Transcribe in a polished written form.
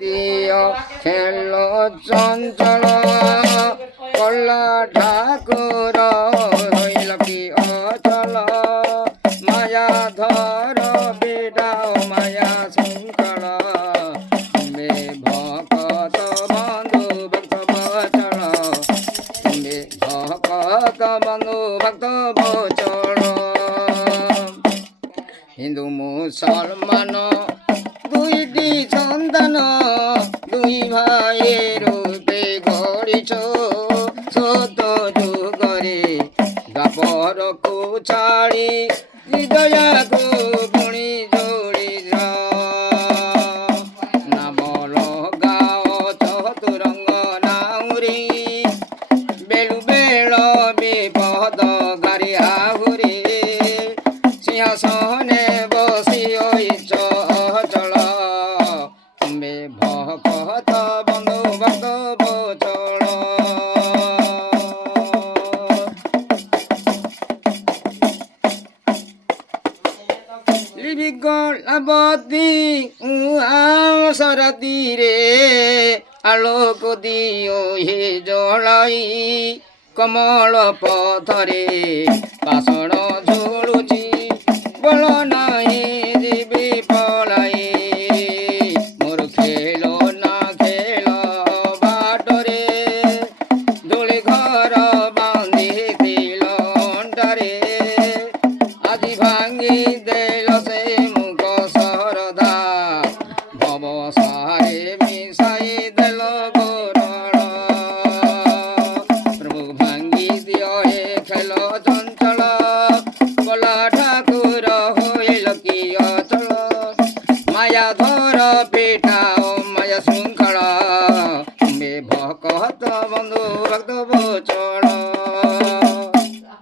দিও খেল চঞ্চল কল্লা ঠাকুর হইল কি অচল মায়া ধর বিডাও মায়া শঙ্কর মে ভকত বন্ধু ভক্ত বচল মে ভকত বন্ধু ভক্ত বচল হিন্দু মুসলমান দুইটি সন্তান দুই ভাইয়ের রূপে গড়িছ সত যুগরে দাপরକୁ ছাড়ি হৃদয়କୁ ପୁଣି ଯୋଡ଼ିଛ ନାମ ଲଗାଅ ଚତୁରଙ୍ଗ ନାଉରି ବେଳୁ ବେଳ ବିପଦ ଗାରି ଆହୁରି ସିଂହାସନେ ବସି ହୋଇଛ ଅଚଳ ତୁମେ ଭକତ ବନ୍ଧୁ ଭକ୍ତ ବଚଳ লিবিগলাবতী সরাতিরে আলোক দিও হে জলাই কমল পথরে পাষণ ঝুলুছি বল নাই ଯିବି ପଳାଇ ମୋର ଖେଳ ନା ଖେଳ ବାଟରେ ଦୋଳି ଘର ବାନ୍ଧିଥିଲ ଅଣ୍ଟାରେ ଆଜି ଭାଙ୍ଗି ଦେଲ ସେ ମୁଗ ଶରଧା ଭବ ସାରେ ମିଶାଇ ଦେଲ ଗୋରଳ ପ୍ରଭୁ ଭାଙ୍ଗି ଦିଅ ଏ ଖେଳ ଚଞ୍ଚଳ କଲା ଠାକୁର হইল কি অচল মায়া ধর পিঠাও মায়া শৃঙ্খলা তুমি ভকত বন্ধু ভক্ত বচল